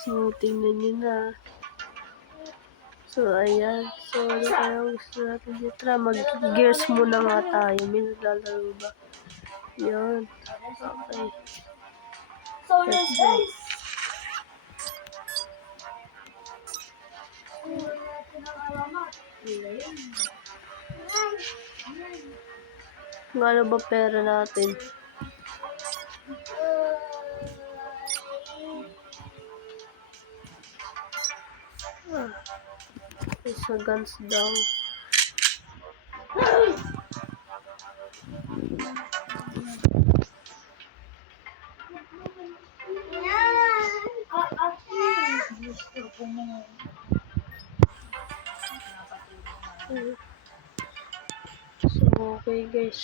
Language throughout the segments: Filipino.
So, tingnan nyo na. So, ayan. So, ano kaya gusto natin dito? Tara, mag-gears muna nga tayo. May naglalaro ba? Yan. Okay. So, let's go. Ano ba pera natin? Isa guns daw. So, okay guys.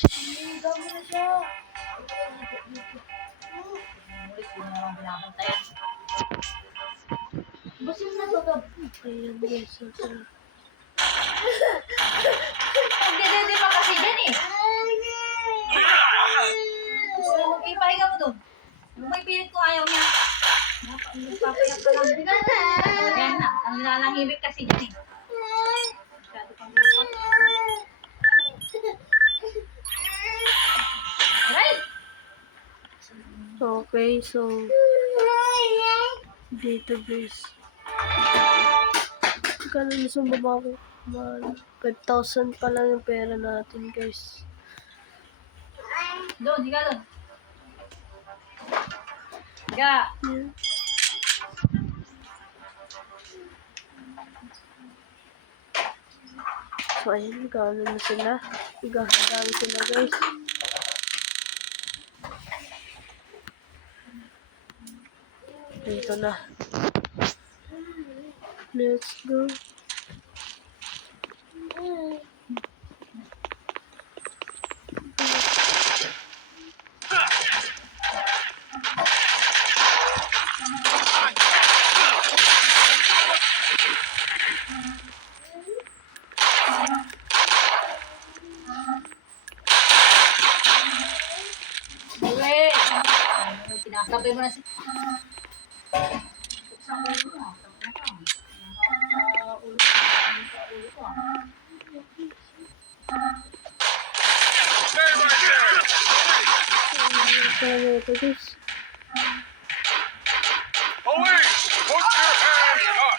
Ayan guys. So, Magdedede pa kasi dyan eh. Gusto mo ipahinga mo doon. May pilit ko ayaw niya. Papayak ka lang. Yan na. Ang lalangibig kasi dyan eh. Masyado pang lupat. Aray! okay, so dito guys. Kala na sa baba ko. 5,000 pa lang yung pera natin guys. Doon, higa doon. Higa. Yeah. So ayun, gano'n na sila. Gano'n sila guys. Dito na. Let's go. Uwe! Sinasabay mo na si... Sinasabay mo na. Kaya ito guys. Police, put your hands up.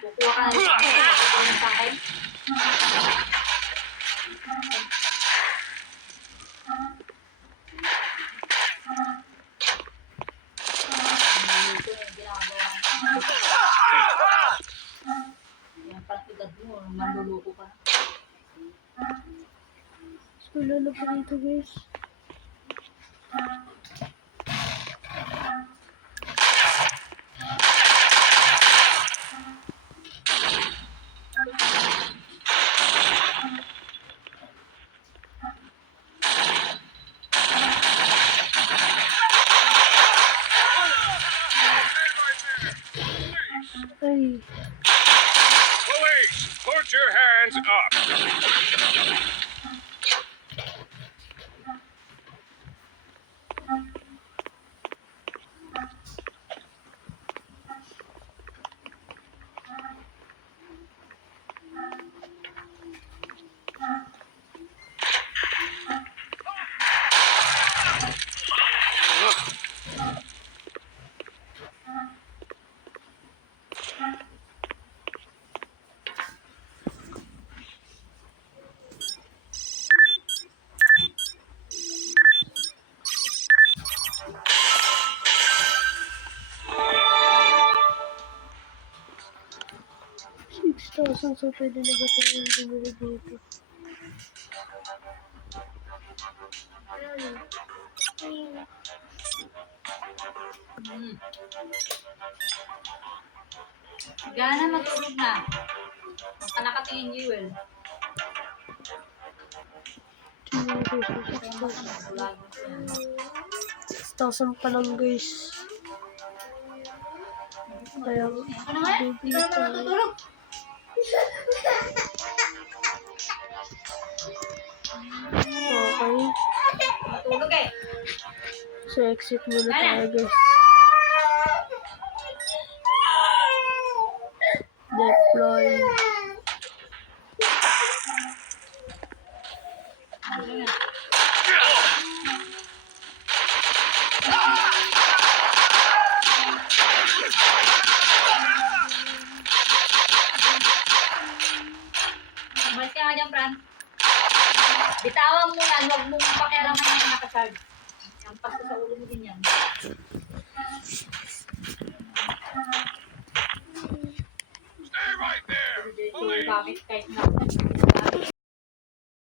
Kukuha ka na ng sakay. Yan pala edad mo, manluluko ka. So wala na pa dito guys. Ay. Police, put your hands up. So pwede na ba tayo bumili dito? Gana matulog na. Baka nakatingin Jewel. 6,000 pa lang guys. Kaya Ano nga? Hindi ka naman natutulog. Okay. Matulog eh. So, exit muna tayo, guys. Deploy. Matulog na. Umalis ka nga dyan, Fran. Bitawan mo yan, huwag mong pakialaman yung nakasard. Yung pasto sa ulo mo din yan. Stay right there. So, bakit kahit na